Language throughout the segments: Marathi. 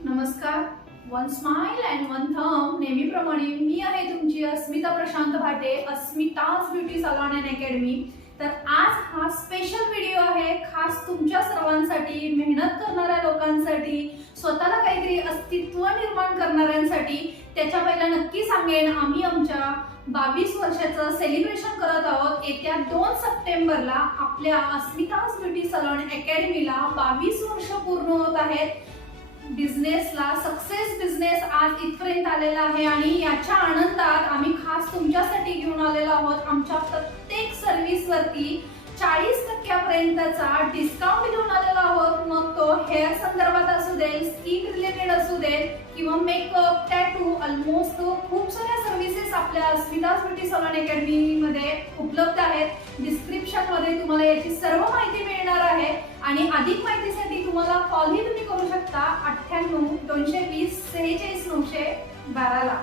नमस्कार. One smile and one thumb. नेहमीप्रमाणे मी आहे तुमची Asmita Prashant Bhate, Asmita's beauty salon and academy. तर आज हा स्पेशल व्हिडिओ आहे खास तुमच्या सर्वांसाठी, मेहनत करणाऱ्या लोकांसाठी, स्वतःला काहीतरी अस्तित्व निर्माण करणाऱ्यांसाठी. त्याच्या पहिला नक्की सांगेन, आम्ही आमच्या 22 वर्षाचं सेलिब्रेशन करत आहोत. येत्या 2 सप्टेंबरला आपल्या अस्मिताज ब्युटी सलॉन अकॅडमीला 22 वर्ष पूर्ण होत आहेत. बिझनेसला सक्सेस बिझनेस आज इथपर्यंत आलेला आहे आणि याच्या आनंदात आम्ही खास तुमच्यासाठी घेऊन आलेलो आहोत. आमच्या प्रत्येक सर्व्हिसवरती 40% डिस्काउंट घेऊन आलेलो आहोत. मग तो हेअर संदर्भात असू दे, स्किन रिलेटेड असू दे किंवा मेकअप, टॅटू, ऑलमोस्ट खूप साऱ्या सर्व्हिसेस आपल्या अस्मिताज ब्युटी सलॉन अकॅडमी मध्ये उपलब्ध आहेत. डिस्क्रिप्शन मध्ये तुम्हाला याची सर्व माहिती मिळणार आहे आणि अधिक माहितीसाठी तुम्हाला कॉलही तुम्ही करू शकता 98 220 46 912 ला.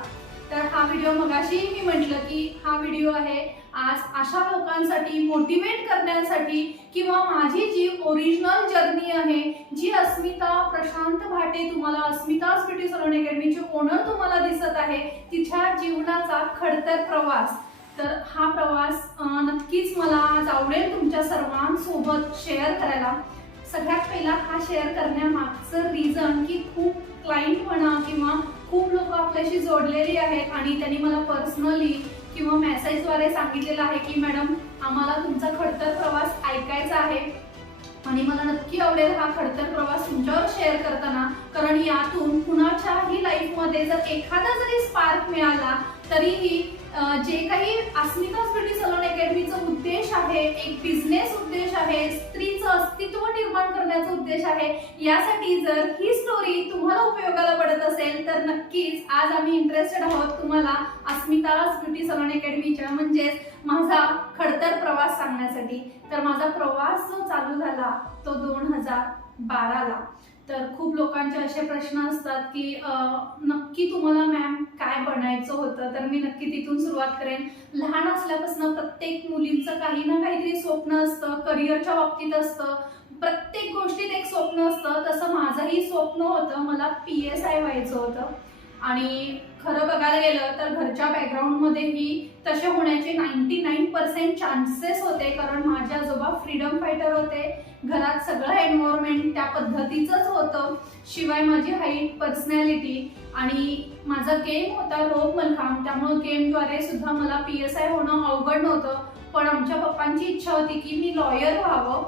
तर हा व्हिडिओ मगाशी मी म्हटलं की हा व्हिडिओ आहे आज अशा लोकांसाठी, मोटिवेट करण्यासाठी, किंवा माझी जी ओरिजिनल जर्नी आहे, जी अस्मिता प्रशांत भाटे तुम्हाला अस्मिताज ब्युटी सलॉन अकॅडमीचे ओनर तुम्हाला दिसत आहे, तिच्या जीवनाचा खडतर प्रवास. तर हा प्रवास नक्कीच मला आज आवडेल तुमच्या सर्वांसोबत शेअर करायला. सगळ्यात पहिला हा शेअर करण्यामागचं रिझन की खूप क्लायंट म्हणा किंवा खूप लोक आपल्याशी जोडलेली आहेत आणि त्यांनी मला पर्सनली किंवा मेसेजद्वारे सांगितलेलं आहे की मॅडम, आम्हाला तुमचा खडतर प्रवास ऐकायचा आहे आणि मला नक्की आवडेल हा खडतर प्रवास तुमच्यावर शेअर करताना. कारण यातून कुणाच्याही लाईफमध्ये जर एखादा जरी स्पार्क मिळाला तरीही जे काही अस्मिताज ब्युटी सलॉन अकॅडमीचा उद्देश आहे, एक बिझनेस उद्देश आहे, स्त्रीचं अस्तित्व निर्माण करण्याचा उद्देश आहे, यासाठी जर ही स्टोरी तुम्हाला उपयोगाला पडत असेल तर नक्कीच आज आम्ही इंटरेस्टेड आहोत तुम्हाला अस्मिताज ब्युटी सलॉन अकॅडमीच्या म्हणजेच माझा खडतर प्रवास सांगण्यासाठी. तर माझा प्रवास जो चालू झाला तो 2012 ला. तर खूप लोकांचे असे प्रश्न असतात की नक्की तुम्हाला मॅम काय बनायचं होतं. तर मी नक्की तिथून सुरुवात करेन. लहान असल्यापासून प्रत्येक मुलींचं काही ना काहीतरी स्वप्न असतं, करिअरच्या बाबतीत असतं, प्रत्येक गोष्टीत एक स्वप्न असतं. तसं माझंही स्वप्न होतं, मला PSI व्हायचं होतं. आणि खरं बघायला गेलं तर घरच्या बॅकग्राऊंडमध्येही तसे होण्याचे 99% चान्सेस होते, कारण माझे आजोबा फ्रीडम फायटर होते. घरात सगळं एन्व्हायरमेंट त्या पद्धतीचंच होतं. शिवाय माझी हाईट, पर्सनॅलिटी आणि माझा गेम होता रोप मलखांब, त्यामुळे गेमद्वारे सुद्धा मला PSI होणं अवघड नव्हतं. पण आमच्या पप्पांची इच्छा होती की मी लॉयर व्हावं,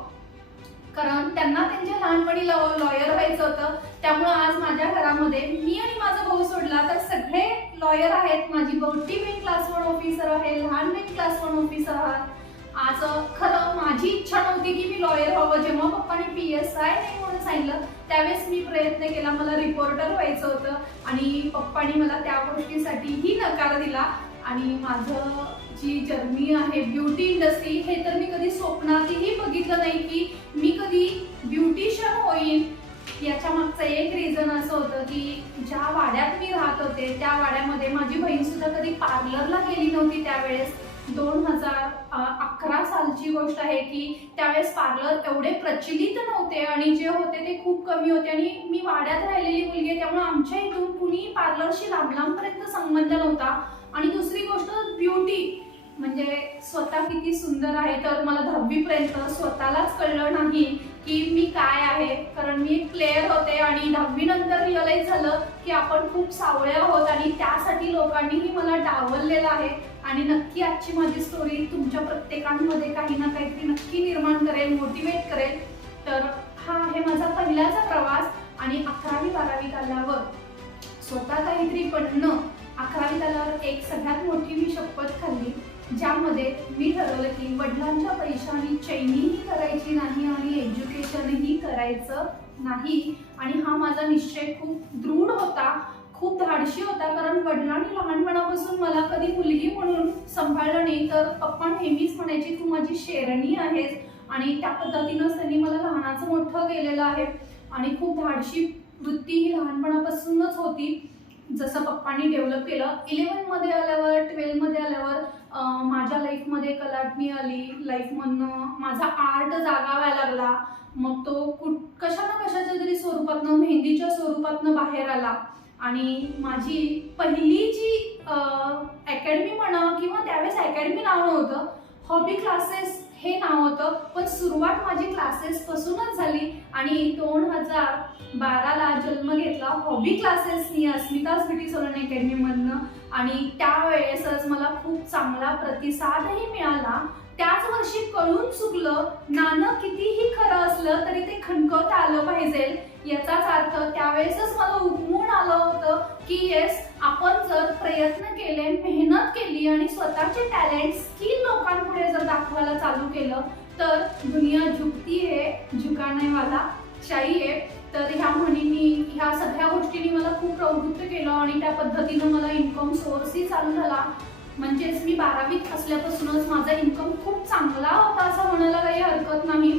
कारण त्यांना त्यांच्या लहानपणी लॉयर व्हायचं होतं. त्यामुळे आज माझ्या घरामध्ये मी आणि माझा भाऊ सोडला तर सगळे लॉयर आहेत. माझी मोठी बहीण क्लास 1 ऑफिसर आहे, लहान बहीण क्लास 1 ऑफिसर आहे. आज खरं माझी इच्छा नव्हती की मी लॉयर व्हावं. जेव्हा पप्पाने PSI नाही म्हणून सांगितलं त्यावेळेस मी प्रयत्न केला, मला रिपोर्टर व्हायचं होतं आणि पप्पानी मला त्या गोष्टीसाठीही नकार दिला. आणि माझं जी जर्नी आहे ब्युटी इंडस्ट्री, हे तर मी कधी स्वप्नातही बघितलं नाही की मी कधी ब्युटिशियन होईन. याच्या मागचं एक रिझन असं होतं की ज्या वाड्यात मी राहत होते त्या वाड्यामध्ये माझी बहीण सुद्धा कधी पार्लरला गेली नव्हती. त्यावेळेस 2011 सालची गोष्ट आहे की त्यावेळेस पार्लर एवढे प्रचलित नव्हते आणि जे होते ते खूप कमी होते आणि मी वाड्यात राहिलेली मुलगी आहे, त्यामुळे आमच्या इथून कुणी पार्लरशी लांब संबंध नव्हता. आणि दुसरी गोष्ट ब्युटी म्हणजे स्वतः किती सुंदर आहे. तर मला 10वी पर्यंत स्वतःलाच कळलं नाही की मी काय आहे, कारण मी एक प्लेयर होते आणि 10वी नंतर रिअलाइज झालं की आपण खूप सावळे आहोत आणि त्यासाठी लोकांनीही मला डावललेलं आहे. आणि नक्की आजची माझी स्टोरी तुमच्या प्रत्येकांमध्ये काही ना काहीतरी नक्की निर्माण करेल, मोटिवेट करेल. तर हा आहे माझा पहिल्याचा प्रवास. आणि 11वी 12वीत आल्यावर स्वतः काहीतरी बनणं. 11वीत आल्यावर एक सगळ्यात मोठी मी शपथ खाल्ली, ज्यामध्ये मी ठरवलं की वडिलांच्या पैशाने चैनीही करायची नाही आणि एज्युकेशनही करायचं नाही. आणि हा माझा निश्चय खूप दृढ होता, खूप धाडशी होता, कारण वडिलांनी लहानपणापासून मला कधी मुलगी म्हणून सांभाळलं नाही. तर पप्पा नेहमीच म्हणायचे तू माझी शेरणी आहेस आणि त्या पद्धतीनंच त्यांनी मला लहानाचं मोठं केलेलं आहे. आणि खूप धाडशी वृत्ती ही लहानपणापासूनच होती. जसं पप्पांनी डेव्हलप केलं. 11 मध्ये आल्यावर, 12 मध्ये आल्यावर माझ्या लाईफमध्ये कलाटणी आली. लाईफमधनं माझा आर्ट जागा व्हायला लागला. मग तो कशा ना कशाच्या तरी स्वरूपातनं, मेहंदीच्या स्वरूपातनं बाहेर आला आणि माझी पहिली जी अकॅडमी म्हणा किंवा त्यावेळेस अकॅडमी नाव नव्हतं, हॉबी क्लासेस हे नाव होतं. पण सुरुवात माझी क्लासेस पासूनच झाली आणि 2012ला जन्म घेतला हॉबी क्लासेसनी अस्मिताज ब्युटी सलून अकॅडमी मधनं. आणि त्यावेळेसच मला खूप चांगला प्रतिसादही मिळाला. त्याच वर्षी कळून चुकलं, नाणं कितीही खरं असलं तरी ते खणकवता आलं पाहिजे. याचाच अर्थ त्यावेळेसच मला उमगून आलं होतं की येस, आपण जर प्रयत्न केले, मेहनत केली आणि स्वतःचे टॅलेंट, स्किल लोकांपुढे जर दाखवायला चालू केलं तर दुनिया झुकती है, झुकाने वाला चाहिए. तर ह्या म्हणीनी, ह्या सगळ्या गोष्टींनी मला खूप प्रवृत्त केलं आणि त्या पद्धतीनं मला इन्कम सोर्सही चालू झाला. म्हणजेच मी 12वीत असल्यापासूनच माझा इन्कम खूप चांगला होता असं म्हणायला काही हरकत नाही.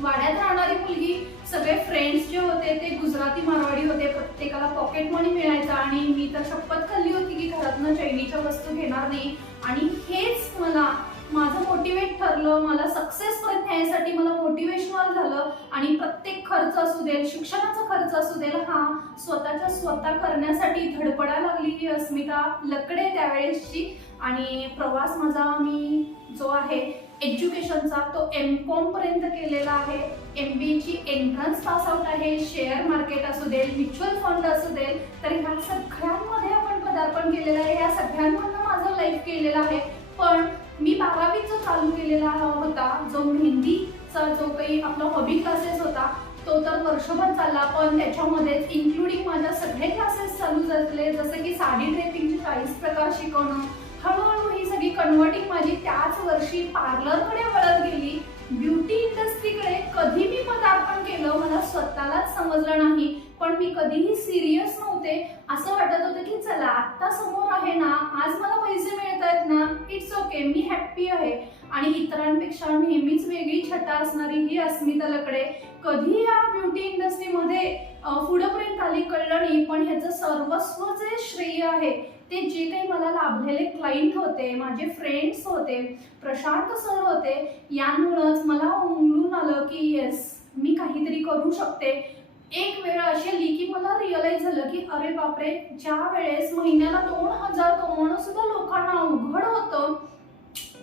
वाड्यात राहणारी मुलगी, सगळे फ्रेंड्स जे होते ते गुजराती मारवाडी होते, प्रत्येकाला पॉकेट मनी मिळायचा आणि मी तर शपथ खाल्ली होती की घरातनं चैनीच्या वस्तू घेणार नाही. आणि हेच मला माझं मोटिवेट ठरलं, मला सक्सेस पर्यंत न्यायसाठी मला मोटिवेशनल झालं. आणि प्रत्येक खर्च असू देल, शिक्षणाचा खर्च असू देल, हा स्वतःच्या स्वतः करण्यासाठी धडपडायला लागली ही अस्मिता लकडे त्यावेळेसची. आणि प्रवास माझा मी जो आहे एज्युकेशनचा तो M.Com पर्यंत केलेला आहे. MBA ची एंट्रन्स पास आउट आहे. शेअर मार्केट असू देल, म्युच्युअल फंड असू देल, तर ह्या सगळ्यांमध्ये आपण पदार्पण केलेलं आहे. या सगळ्यांमधनं माझं लाईफ केलेलं आहे. पण मी 12वीत जो चालू केलेला होता, जो मेहंदीचा जो काही आपला हॉबी क्लासेस होता, तो तर वर्षभर चालला. पण त्याच्यामध्ये इन्क्लुडिंग माझ्या सगळे क्लासेस चालू झाले, जसं की साडी ड्रेपिंगचे 40 प्रकार शिकवणं. हळूहळू ही सगळी कन्वर्टिंग माझी त्याच वर्षी पार्लरकडे वळत गेली. ब्युटी इंडस्ट्रीकडे कधी मी पदार्पण केलं मला स्वतःलाच समजलं नाही. पण मी कधीही सिरियस नव्हते. असं वाटत होतं की चला, आत्ता समोर आहे ना, आज मला पैसे मिळत आहेत ना, इट्स ओके, मी हॅप्पी आहे. आणि इतरांपेक्षा नेहमीच वेगळी छटा असणारी ही अस्मिता लकडे कधी या ब्युटी इंडस्ट्रीमध्ये पुढेपर्यंत आली कळलं नाही. पण ह्याचं सर्वस्व जे श्रेय आहे ते जे काही मला लाभलेले क्लायंट होते, माझे फ्रेंड्स होते, प्रशांत सर होते, यांमुळंच मला उमलून आलं की येस, मी काहीतरी करू शकते. एक वेळ अशी आली की मला रिअलाइज झालं की अरे बापरे, ज्या वेळेस महिन्याला 2000 कमवणं सुद्धा लोकांना अवघड होतं,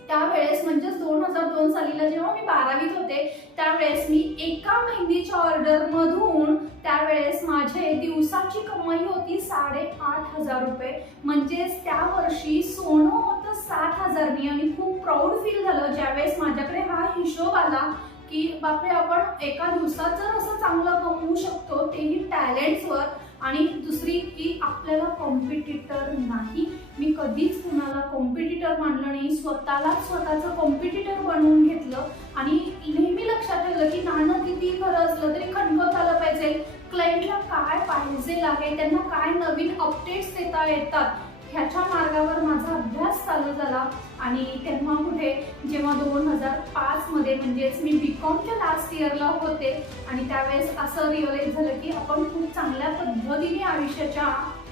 त्यावेळेस म्हणजेच 2002 सालीला जेव्हा मी 12वीत होते, त्यावेळेस मी एका मेहंदीच्या ऑर्डर मधून त्यावेळेस माझे दिवसाची कमाई होती 8500 रुपये. म्हणजेच त्या वर्षी सोनं होतं 7000 मी. आणि खूप प्राऊड फील झालं ज्यावेळेस माझ्याकडे हा हिशोब आला की बापरे, आपण एका दिवसात जर असं चांगलं कमवू शकतो, तेही टॅलेंट्सवर. आणि दुसरी की आपल्याला कॉम्पिटिटर नाही. मी कधीच कुणाला कॉम्पिटिटर मानलं नाही, स्वतःचं कॉम्पिटिटर बनवून घेतलं. आणि नेहमी लक्षात ठेवलं की नाणं किती खरं असलं तरी खणकवत आलं पाहिजे. क्लायंटला काय पाहिजे आहे, त्यांना काय नवीन अपडेट्स देता येतात, ह्याच्या मार्गावर माझा अभ्यास चालू झाला. आणि तेव्हा कुठे जेव्हा 2005 मध्ये म्हणजेच मी B.Com लास्ट इयरला होते आणि त्यावेळेस असं रिअलाइज झालं की आपण खूप चांगल्या पद्धतीने आयुष्याच्या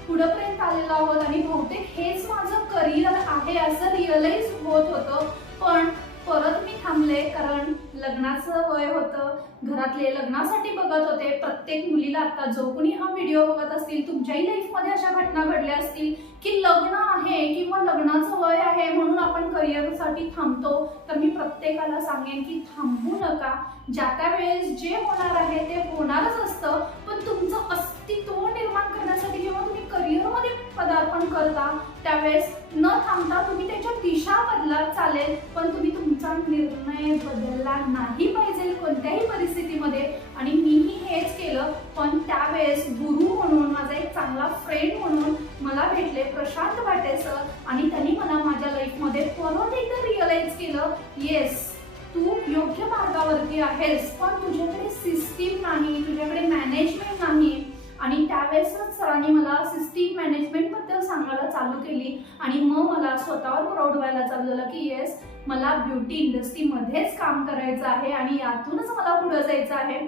पुढेपर्यंत आलेलो आहोत आणि बहुतेक हेच माझं करिअर आहे असं रिअलाइज होत होतं. पण परत मी थांबले, कारण लग्नाचं वय होतं, घरातले लग्नासाठी बघत होते. प्रत्येक मुलीला आता जो कोणी हा व्हिडिओ बघत असतील, तुमच्याही लाईफमध्ये अशा घटना घडल्या असतील की लग्न आहे किंवा लग्नाचं वय आहे म्हणून आपण करिअरसाठी थांबतो. तर मी प्रत्येकाला सांगेन की थांबू नका. ज्या त्या वेळेस जे होणार आहे ते होणारच असतं. पण तुमचं अस्तित्व निर्माण करण्यासाठी जेव्हा तुम्ही करिअरमध्ये पदार्पण करता, त्यावेळेस न थांबता तुम्ही त्याच्या दिशा बदला चालेल, पण तुम्ही तुमचा निर्णय बदलला नाही पाहिजे कोणत्याही परिस्थितीमध्ये. आणि मीही हेच केलं. पण त्यावेळेस गुरु म्हणून, माझा एक चांगला फ्रेंड म्हणून मला भेटले प्रशांत भाटे सर. आणि त्यांनी मला माझ्या लाईफमध्ये परत एकदा रिअलाइज केलं, येस, तू योग्य मार्गावरती आहेस, पण तुझ्याकडे सिस्टीम नाही, तुझ्याकडे मॅनेजमेंट नाही. आणि त्यावेळेसच सरांनी मला सिस्टीम मॅनेजमेंट बद्दल सांगायला चालू केली. आणि मग मला स्वतःवर प्राऊड व्हायला चालू झालं की येस, मला ब्युटी इंडस्ट्रीमध्येच काम करायचं आहे आणि यातूनच मला पुढे जायचं आहे.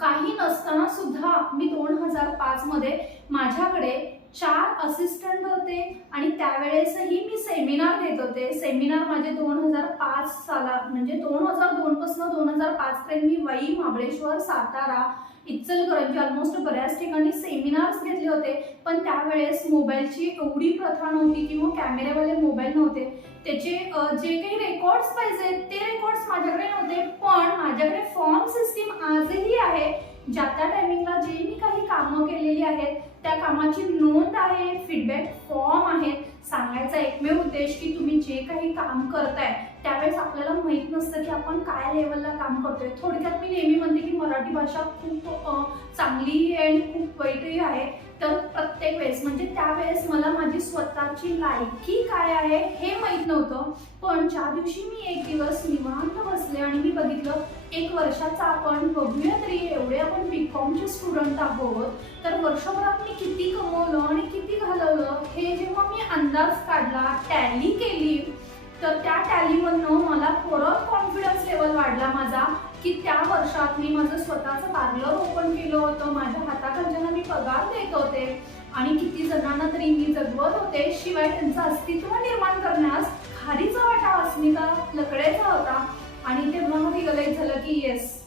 काही नसताना सुद्धा मी 2005 मध्ये माझ्याकडे 4 असिस्टंट होते आणि त्यावेळेसही मी सेमिनार घेत होते. सेमिनार माझे 2005 साला म्हणजे 2002 पासून 2005 पर्यंत मी वाई, महाबळेश्वर, सातारा, इचलकरंजी म्हणजे ऑलमोस्ट बऱ्याच ठिकाणी सेमिनार्स घेतले होते, पण त्यावेळेस मोबाईलची एवढी प्रथा नव्हती किंवा कॅमेरेवाले मोबाईल नव्हते. त्याचे जे काही रेकॉर्ड्स पाहिजे ते रेकॉर्ड्स माझ्याकडे नव्हते, पण माझ्याकडे फॉर्म सिस्टीम आजही आहे. ज्या त्या टायमिंगला जे मी काही कामं केलेली आहेत त्या कामाची नोंद आहे, फीडबॅक फॉर्म आहेत. सांगायचा एकमेव उद्देश की तुम्ही जे काही काम करताय त्यावेळेस आपल्याला माहित नसतं की आपण काय लेवलला काम करतोय. थोडक्यात मी नेहमी म्हणते की मराठी भाषा खूप चांगली आहे आणि खूप वाईटही आहे. तर प्रत्येक वेळेस म्हणजे त्यावेळेस मला माझी स्वतःची लायकी काय आहे हे माहीत नव्हतं. पण ज्या दिवशी मी एक दिवस निवांत बसले आणि मी बघितलं 1 वर्षाचा आपण बघूया तरी एवढे आपण बीकॉमचे स्टुडंट आहोत, तर वर्षभरात मी किती कमवलं आणि किती घालवलं हे जेव्हा मी अंदाज काढला, टॅली केली, तर त्या टॅलीमधनं मला परत कॉन्फिडन्स लेवल वाढला माझा की त्या वर्षात मी माझं स्वतःचं पार्लर ओपन केलं होतं, माझ्या हाताखालच्यांना मी पगार देत होते आणि किती जणांना तरी मी जगवत होते. शिवाय त्यांचं अस्तित्व निर्माण करण्यास खारीचा वाटा अस्मिता लकडेचा होता. आणि तेव्हा मग रिअलाइज झालं की येस,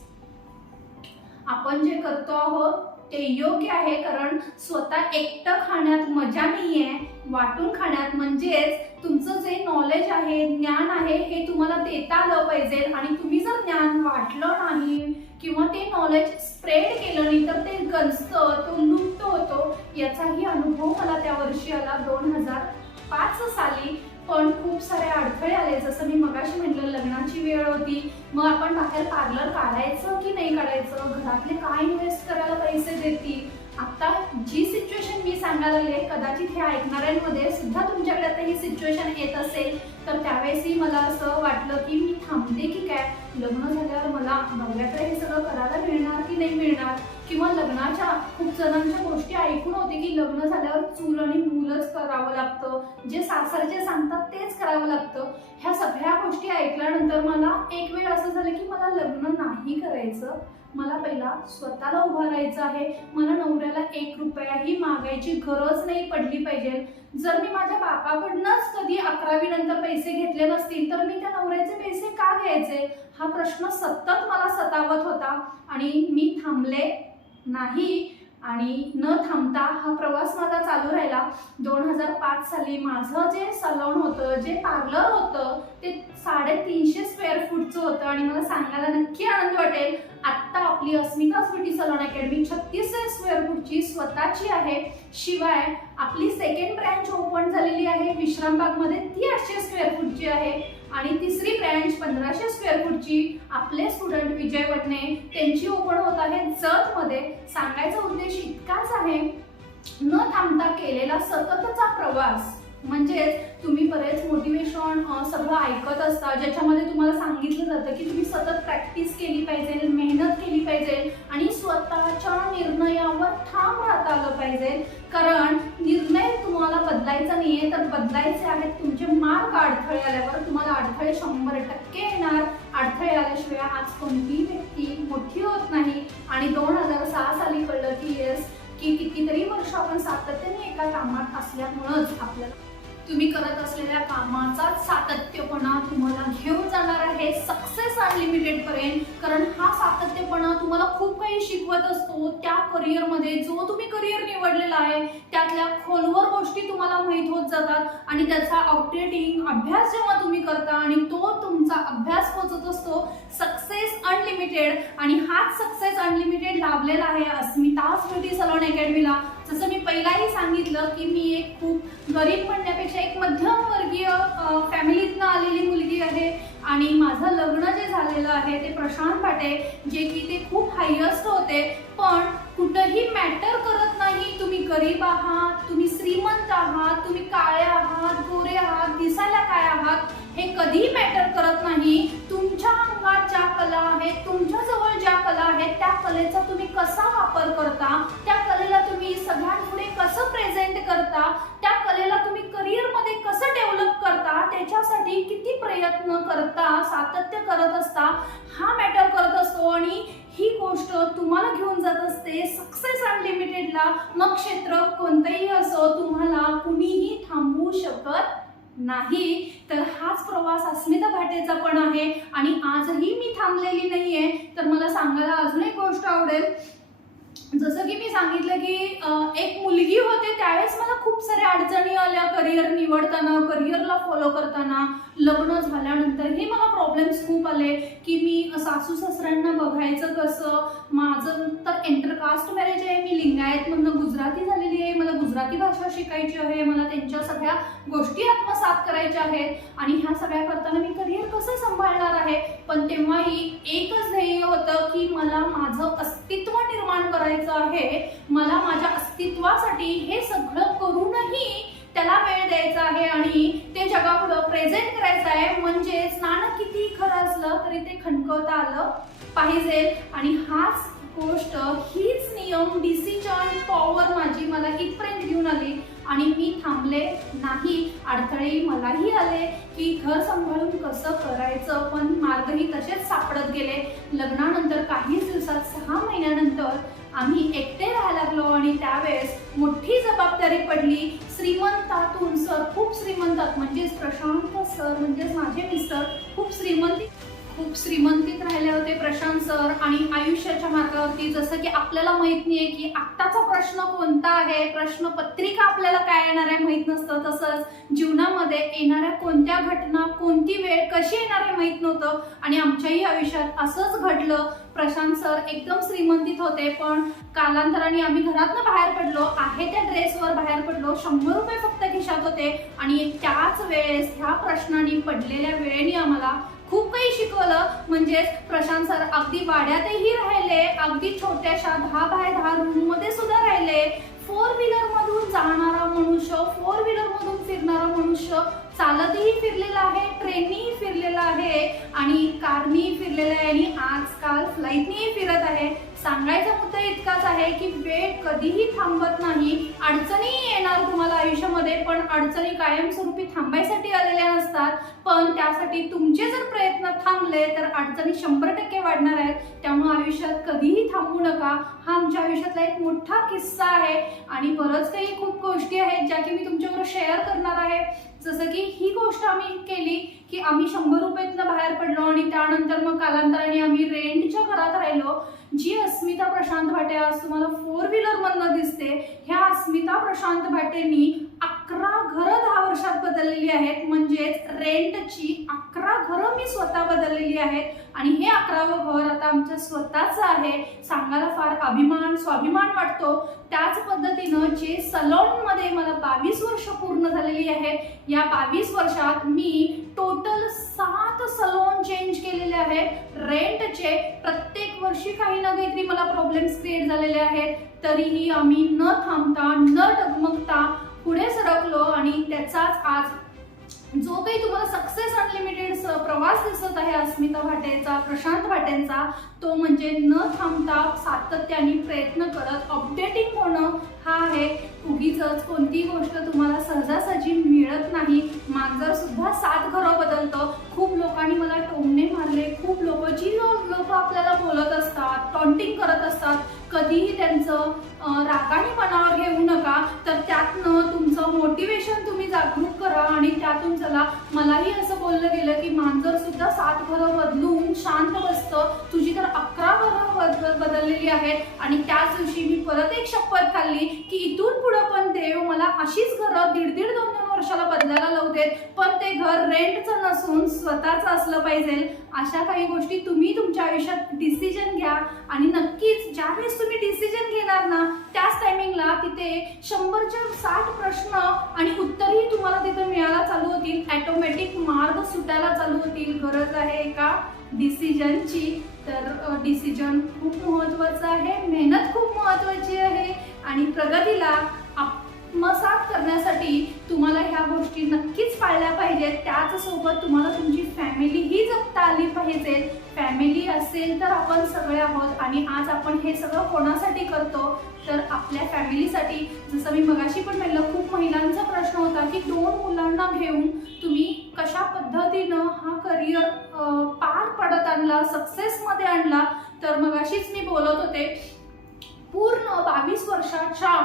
आपण जे करतो आहोत ते योग्य आहे. कारण स्वतः एकटं खाण्यात मजा नाहीये, वाटून खाण्यात. म्हणजेच तुमचं जे नॉलेज आहे, ज्ञान आहे, हे तुम्हाला देता आलं पाहिजे. आणि तुम्ही जर ज्ञान वाटलं नाही किंवा ते नॉलेज स्प्रेड केलं नाही तर ते गंजतं, तो लुप्त होतो. याचाही अनुभव मला त्या वर्षी आला 2005 साली. पण खूप सारे अडथळे आले. जसं मी मगाशी म्हटलं, लग्नाची वेळ होती, मग आपण बाहेर पार्लर काढायचं की नाही काढायचं, घरातले काय इन्व्हेस्ट करायला पैसे देतील. आता जी सिच्युएशन मी सांगायला लागले, कदाचित हे ऐकणाऱ्यांमध्ये सुद्धा तुमच्याकडे आता ही सिच्युएशन येत असेल, तर त्यावेळेसही मला असं वाटलं की मी थांबते की काय, लग्न झाल्यावर मला नवऱ्याकडे हे सगळं करायला मिळणार की नाही मिळणार. किंवा लग्नाच्या खूप जणांच्या गोष्टी ऐकून होते की लग्न झाल्यावर चूल आणि मूलच करावं लागतं, जे सासरचे सांगतात तेच करावं लागतं. ह्या सगळ्या गोष्टी ऐकल्यानंतर मला एक वेळ असं झालं की मला लग्न नाही करायचं, मला पहिला स्वतःला उभं राहायचं आहे. मला नवऱ्याला 1 रुपयाही मागायची गरज नाही पडली पाहिजे. जर मी माझ्या बापाकडनंच कधी 11वी नंतर पैसे घेतले नसतील तर मी त्या नवऱ्याचे पैसे का घ्यायचे, हा प्रश्न सतत मला सतावत होता. आणि मी थांबले नाही आणि न थांबता हा प्रवास माझा चालू राहिला. 2005 साली माझं जे सलॉन होतं, जे पार्लर होतं, ते 350 स्क्वेअर फूटचं होतं. आणि मला सांगायला नक्की आनंद वाटेल, आत्ता आपली अस्मिताज ब्युटी सलॉन अकॅडमी 3600 स्क्वेअर फूटची स्वतःची आहे. शिवाय आपली सेकंड ब्रँच ओपन झालेली आहे विश्रामबागमध्ये, ती 800 स्क्वेअर फूटची आहे. आणि तिसरी ब्रँच 1500 स्क्वेअर फूटची आपले स्टुडंट विजय वटणे त्यांची ओपन होत आहे जतमध्ये. सांगायचा उद्देश इतकाच आहे, न थांबता केलेला सततचा प्रवास. म्हणजेच तुम्ही बरेच मोटिवेशन सगळं ऐकत असता, ज्याच्यामध्ये तुम्हाला सांगितलं जातं की तुम्ही सतत प्रॅक्टिस केली पाहिजे, मेहनत केली पाहिजे आणि स्वतःच्या निर्णयावर ठाम राहता आलं पाहिजे. कारण निर्णय तुम्हाला बदलायचा नाहीये, तर बदलायचे आहेत तुमचे मार्ग. अडथळे आल्यावर तुम्हाला अडथळे 100% येणार. अडथळे आल्याशिवाय आज कोणतीही व्यक्ती मोठी होत नाही. आणि 2006 साली कळलं की येस, की कितीतरी वर्ष आपण सातत्याने एका कामात असल्यामुळंच आपल्याला तुम्ही करत असलेल्या कामाचा सातत्यपणा तुम्हाला घेऊन जाणार आहे सक्सेस अनलिमिटेड पर्यंत. कारण हा सातत्यपणा तुम्हाला खूप काही शिकवत असतो. त्या करिअरमध्ये जो तुम्ही करिअर निवडलेला आहे त्यातल्या खोलवर गोष्टी तुम्हाला माहीत होत जातात आणि त्याचा अपडेटिंग अभ्यास जेव्हा तुम्ही करता आणि तो तुमचा अभ्यास पोहोचत असतो सक्सेस अनलिमिटेड. आणि हाच सक्सेस अनलिमिटेड लाभलेला आहे अस्मिताज ब्युटी सलॉन अकॅडमीला. जसं मी पहिलाही सांगितलं की मी एक खूप गरीब म्हणण्यापेक्षा एक मध्यमवर्गीय फॅमिलीतनं आलेली मुलगी आहे. आणि माझं लग्न जे झालेलं आहे ते प्रशांत भाटे, जे की ते खूप हायेस्ट होते. पण कुठंही मॅटर करत नाही तुम्ही गरीब आहात, तुम्ही श्रीमंत आहात, तुम्ही काळे आहात, गोरे आहात, दिसायला काय आहात, हे कधीही मॅटर करत नाही. तुमच्या अंगात ज्या कला आहेत, तुमच्या जवळ ज्या कला आहेत, त्या कलेचा तुम्ही कसा वापर करता, त्या कलेला तुम्ही सगळ्यांपुढे कसं प्रेझेंट करता, त्या कलेला तुम्ही करिअरमध्ये कसं डेव्हलप करता, त्याच्यासाठी किती प्रयत्न करता, सातत्य करत असता, हा मॅटर करत असतो. आणि ही गोष्ट तुम्हाला घेऊन जात असते सक्सेस अनलिमिटेडला. मग क्षेत्र कोणतंही असो, तुम्हाला कुणीही थांबवू शकत नाही. तर हाच प्रवास अस्मिता भाटेचा पण आहे आणि आजही मी थांबलेली नाहीये. तर मला सांगायला अजून एक गोष्ट आवडेल, जसं की मी सांगितलं की एक मुलगी होते त्यावेळेस मला खूप साऱ्या अडचणी आल्या करिअर निवडताना, करिअरला फॉलो करताना. लग्न झाल्यानंतरही मला प्रॉब्लेम्स खूप आले की मी सासू सासऱ्यांना बघायचं कसं. माझं तर इंटरकास्ट मॅरेज आहे, मी लिंगायतमधनं गुजराती झालेली आहे, मला गुजराती भाषा शिकायची आहे, मला त्यांच्या सगळ्या गोष्टी आत्मसात करायच्या आहेत आणि ह्या सगळ्या करताना मी करिअर कसं सांभाळणार आहे. पण तेव्हाही एकच ध्येय होतं की मला माझं अस्तित्व निर्माण करायचं आहे, मला माझ्या अस्तित्वासाठी हे सगळं करूनही त्याला वेळ द्यायचा आहे आणि ते जगापुढं प्रेझेंट करायचं आहे. म्हणजेच नाणं किती खरं असलं तरी ते खणकवता आलं पाहिजे. आणि हाच गोष्ट, हीच नियम, डिसिजन पॉवर माझी मला इथपर्यंत घेऊन आली आणि मी थांबले नाही. अडथळे मलाही आले की घर सांभाळून कसं करायचं, पण मार्गही तसेच सापडत गेले. लग्नानंतर काहीच दिवसात 6 महिन्यानंतर आम्ही एकटे राहायला लागलो आणि त्यावेळेस मोठी जबाबदारी पडली. श्रीमंतातून, सर खूप श्रीमंतात म्हणजेच प्रशांत सर म्हणजेच माझे मिस्टर खूप श्रीमंतीत राहिले होते प्रशांत सर आणि आयुष्याच्या मार्गावरती. जसं की आपल्याला माहित नाहीये की आत्ताचा प्रश्न कोणता आहे, प्रश्न पत्रिका आपल्याला काय येणार आहे माहित नसतं, तसंच जीवनामध्ये येणाऱ्या कोणत्या घटना, कोणती वेळ कशी येणार आहे माहित नव्हतं. आणि आमच्याही आयुष्यात असंच घडलं. प्रशांत सर एकदम श्रीमंतीत होते, पण कालांतराने आम्ही घरातनं बाहेर पडलो, आहे त्या ड्रेसवर बाहेर पडलो, 100 रुपये फक्त खिशात होते. आणि त्याच वेळेस ह्या प्रश्नाने पडलेल्या वेळेने आम्हाला खूप काही शिकवलं. म्हणजेच प्रशांत सर अगदी वाड्यातही राहिले, अगदी छोट्याशा 10 बाय 10 रूम मध्ये सुद्धा राहिले. 4 व्हीलर मधून जाणारा मनुष्य, 4 व्हीलर मधून फिरणारा मनुष्य, चालतही फिरलेला आहे, ट्रेननीही फिरलेला आहे आणि कारनीही फिरलेला आहे आणि आजकाल फ्लाईटनीही फिरत आहे. सांगायचा मुद्दा इतकाच आहे की वेळ कधीही थांबत नाही. अडचणी येणार तुम्हाला आयुष्यामध्ये, पण अडचणी कायमस्वरूपी थांबायसाठी आलेल्या नसतात. पण त्यासाठी तुमचे जर प्रयत्न थांबले तर अडचणी 100% वाढणार आहेत. त्यामुळे आयुष्यात कधीही थांबू नका. हा आमच्या आयुष्यातला एक मोठा किस्सा आहे आणि बरंच काही खूप गोष्टी आहेत ज्या की मी तुमच्याबरोबर शेअर करणार आहे. जसं की ही गोष्ट आम्ही केली की आम्ही 100 रुपयातनं बाहेर पडलो आणि त्यानंतर मग कालांतराने आम्ही रेंटच्या घरात राहिलो. जी अस्मिता प्रशांत भाटे आज तुम्हाला 4 व्हीलर मधनं दिसते, ह्या अस्मिता प्रशांत भाटेंनी 11 घरं 10 वर्षात बदललेली आहेत. म्हणजेच रेंटची 11 घरं मी स्वतः बदललेली आहेत आणि हे 11वं घर आता आमचं स्वतःचं आहे. सांगायला फार अभिमान, स्वाभिमान वाटतो. त्याच पद्धतीनं जे सलॉन मध्ये मला 22 वर्ष पूर्ण झालेली आहे, या 22 वर्षात मी टोटल 7 सलॉन चेंज केलेले आहेत. रेंटचे प्रत्येक वर्षी काही ना काहीतरी मला प्रॉब्लेम्स क्रिएट झालेले आहेत, तरीही आम्ही न थांबता, न डगमगता पुढे सरकलो आणि त्याचाच आज जो काही तुम्हाला सक्सेस अनलिमिटेड प्रवास दिसत आहे अस्मिता भाटेचा, प्रशांत भाटेंचा, तो म्हणजे न थांबता सातत्याने प्रयत्न करत अपडेटिंग होणं हा आहे. उगीचच कोणती गोष्ट तुम्हाला सहजासहजी मिळत नाही. मांजर सुद्धा 7 घरं बदलतं. खूप लोकांनी मला टोमणे मारले, खूप लोक आपल्याला बोलत असतात, टॉन्टिंग करत असतात, कधीही त्यांचं रागाने मनावर घेऊ नका. तर त्यातनं तुमचं मोटिवेशन तुम्ही जागरूक करा आणि त्यातून चला. मलाही असं बोललं गेलं की मांजर सुद्धा 7 घरं बदलून शांत बसतं, तुझी तर 11 घरं बदललेली आहेत. आणि त्याच दिवशी मी परत एक शपथ खाल्ली की इथून पुढे पण देव मला अशीच घरं 1.5-1.5, 2-2 वर्षाला बदलायला लावू देत, पण ते घर रेंटचं नसून स्वतःचं असलं पाहिजे. अशा काही गोष्टी तुम्ही तुमच्या आयुष्यात डिसिजन घ्या आणि नक्कीच ज्यावेळेस तुम्ही डिसिजन घेणार ना त्याच टायमिंगला तिथे 100च्या 60 प्रश्न आणि उत्तरही तुम्हाला तिथे मिळायला चालू होतील. ऑटोमॅटिक मार्ग सुटायला चालू होतील. गरज आहे एका डिसिजनची. तर डिसिजन खूप महत्त्वाचं आहे, मेहनत खूप महत्त्वाची आहे आणि प्रगतीला आत्मसात करण्यासाठी तुम्हाला ह्या गोष्टी नक्कीच पाळल्या पाहिजेत. त्याच सोबत तुम्हाला तुमची फॅमिली ही जपता आली पाहिजे. फॅमिली असेल तर आपण सगळे आहोत आणि आज आपण हे सगळं कोणासाठी करतो तर आपल्या फॅमिलीसाठी. जसं मी मगाशी पण म्हणलं, खूप महिलांचा प्रश्न होता की 2 मुलांना घेऊन तुम्ही कशा पद्धतीनं हा करिअर पार पडत आणला, सक्सेसमध्ये आणला. तर मगाशीच मी बोलत होते, पूर्ण 22 वर्षाच्या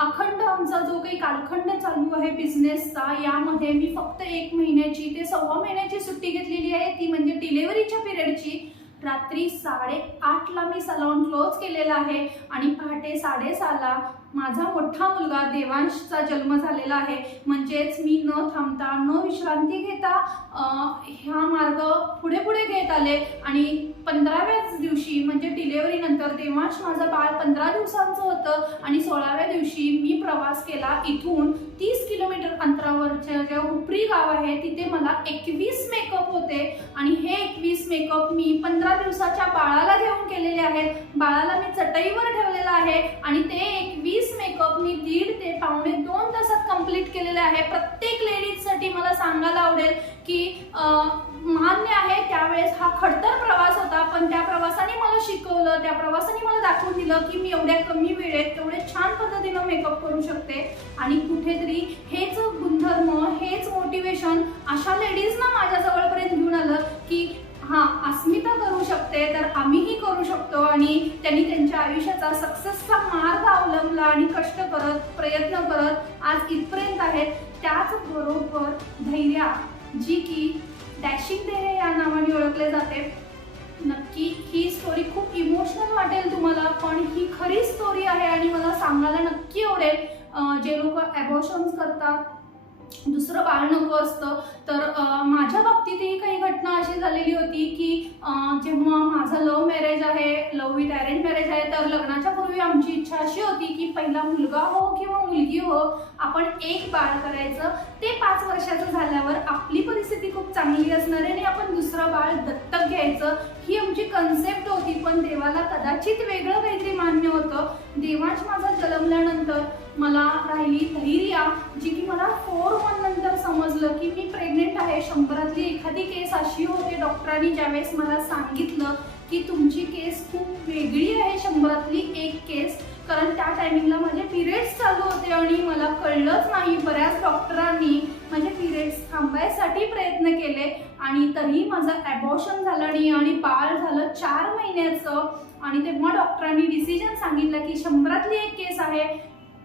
अखंड आमचा जो काही कालखंड चालू आहे बिझनेसचा, यामध्ये मी फक्त 1 महिन्याची ते 1.25 महिन्याची सुट्टी घेतलेली आहे, ती म्हणजे डिलेव्हरीच्या पिरियडची. रात्री 8:30ला मी सलॉन क्लोज केलेला आहे आणि पहाटे 6:30ला माझा मोठा मुलगा देवांशचा जन्म झालेला आहे. म्हणजेच मी न थांबता न विश्रांती घेता हा मार्ग पुढे पुढे घेत आले आणि 15व्याच दिवशी म्हणजे डिलेव्हरी नंतर देवांश माझं बाळ 15 दिवसांचं होतं आणि 16व्या दिवशी मी प्रवास केला. इथून 30 किलोमीटर अंतरावरच्या जे हुपरी गाव आहे तिथे मला 21 मेकअप होते आणि हे 21 मेकअप मी 15 दिवसाच्या बाळाला घेऊन केलेले आहेत. बाळाला मी चटईवर ठेवलेला आहे आणि ते 21 मेकअप मी 1.5 ते पावणे 2 तासात कंप्लीट केलेले आहे. प्रत्येक लेडीजसाठी मला सांगायला आवडेल की मान्य आहे त्यावेळेस हा खडतर प्रवास होता, पण त्या प्रवासाने मला शिकवलं, त्या प्रवासाने मला दाखवून दिलं की मी एवढ्या कमी वेळेत एवढे छान पद्धतीनं मेकअप करू शकते. आणि कुठेतरी हेच गुणधर्म, हेच मोटिवेशन अशा लेडीजना माझ्या जवळपर्यंत घेऊन आलं की अस्मिता करू शकते तर आम्हीही करू शकतो. आणि त्यांनी त्यांच्या आयुष्याचा सक्सेसचा मार्ग अवलंबला आणि कष्ट करत, प्रयत्न करत आज इथपर्यंत आहेत. त्याचबरोबर धैर्या, जी की डॅशिंग धैर्य या नावाने ओळखले जाते. नक्की ही स्टोरी खूप इमोशनल वाटेल तुम्हाला, पण ही खरी स्टोरी आहे आणि मला सांगायला नक्की आवडेल. जे लोक ॲबॉर्शन्स करतात, दुसरं बाळ नको असतं, तर माझ्या बाबतीतही काही घटना अशी झालेली होती की जेव्हा माझं लव्ह मॅरेज आहे, लव्ह विथ अरेंज मॅरेज आहे, तर लग्नाच्या पूर्वी आमची इच्छा अशी होती की पहिला मुलगा हो किंवा मुलगी हो, आपण एक बाळ करायचं. ते 5 वर्षाचं झाल्यावर आपली परिस्थिती खूप चांगली असणार आहे आणि आपण दुसरं बाळ दत्तक घ्यायचं, ही आमची कन्सेप्ट होती. पण देवाला कदाचित वेगळं काहीतरी मान्य होतं. देवांश माझा जन्मल्यानंतर मला राहिली धैर्या, जी की मला 4 मंथ नंतर समजलं की मी प्रेग्नेंट आहे. 100तली एखादी केस अशी होते, डॉक्टरांनी ज्यावेळेस मला सांगितलं की तुमची केस खूप वेगळी आहे, 100तली एक केस, कारण त्या टायमिंगला माझे पिरियड्स चालू होते आणि मला कळलंच नाही. बऱ्याच डॉक्टरांनी माझे पिरियड्स थांबायसाठी प्रयत्न केले आणि तरी माझं ॲबॉर्शन झालं नाही आणि बाळ झालं 4 महिन्याचं. आणि तेव्हा डॉक्टरांनी डिसिजन सांगितलं की 100तली एक केस आहे,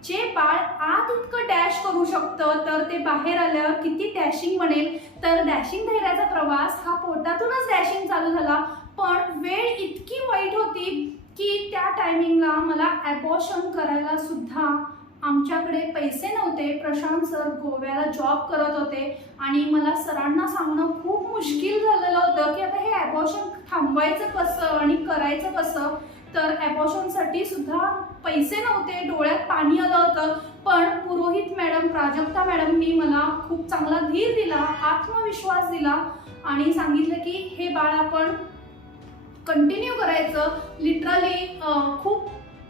जे बाळ आत इतकं डॅश करू शकतं तर ते बाहेर आल्यावर किती डॅशिंग बनेल. तर डॅशिंग धैर्याचा प्रवास हा पोटातूनच डॅशिंग चालू झाला. पण वेळ इतकी वाईट होती की त्या टायमिंगला मला ॲबॉर्शन करायला सुद्धा आमच्याकडे पैसे नव्हते. प्रशांत सर गोव्याला जॉब करत होते आणि मला सरांना सांगणं खूप मुश्किल झालेलं होतं की आता हे ॲबॉर्शन थांबवायचं कसं आणि करायचं कसं. तर ॲबॉर्शनसाठी सुद्धा पैसे नव्हते, डोळ्यात पाणी आलं होतं. पण पुरोहित मॅडम, प्राजक्ता मॅडमनी मला खूप चांगला धीर दिला, आत्मविश्वास दिला आणि सांगितलं की हे बाळ आपण कंटिन्यू करायचं. लिटरली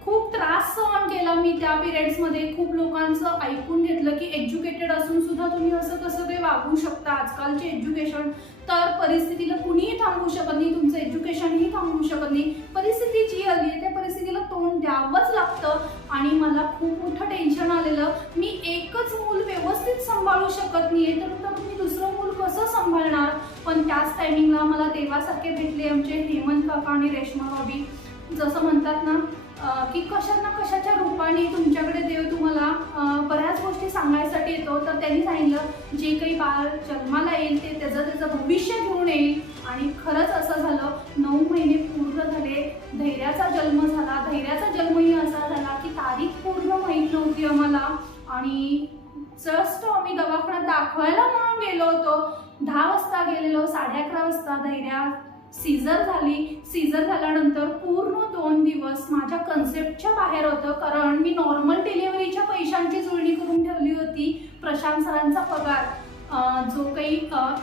खूप त्रास सहन केला मी त्या पिरियड्समध्ये. खूप लोकांचं ऐकून घेतलं की एज्युकेटेड असून सुद्धा तुम्ही असं कसं काही वागू शकता. आजकालचे एज्युकेशन, तर परिस्थितीला कुणीही थांबवू शकत नाही, तुमचं एज्युकेशनही थांबवू शकत नाही. परिस्थिती जी आली आहे त्या परिस्थितीला तोंड द्यावंच लागतं. आणि मला खूप मोठं टेन्शन आलेलं, मी एकच मूल व्यवस्थित सांभाळू शकत नाही तर मी दुसरं मूल कसं सांभाळणार. पण त्याच टायमिंगला मला देवासारखे भेटले आमचे हेमंत काका आणि रेश्मा भाभी. जसं म्हणतात ना की कशा ना कशाच्या रूपाने तुमच्याकडे देव तुम्हाला बऱ्याच गोष्टी सांगायसाठी येतो. तर त्यांनी सांगितलं जे काही बाळ जन्माला येईल ते त्याचं भविष्य घेऊन येईल. आणि खरंच असं झालं. 9 महिने पूर्ण झाले, धैर्याचा जन्म झाला. धैर्याचा जन्मही असा झाला की तारीख पूर्ण माहीत नव्हती आम्हाला आणि जस्ट आम्ही दवाखान्यात दाखवायला म्हणून गेलो होतो. 10 वाजता गेलेलो, 11:30 वाजता धैर्या सीझर झाली. सीझर झाल्यानंतर पूर्ण 2 दिवस माझ्या कन्सेप्टच्या बाहेर होतं, कारण मी नॉर्मल डिलिव्हरीच्या पैशांची जुळणी करून ठेवली होती. प्रशांत सरांचा पगार जो काही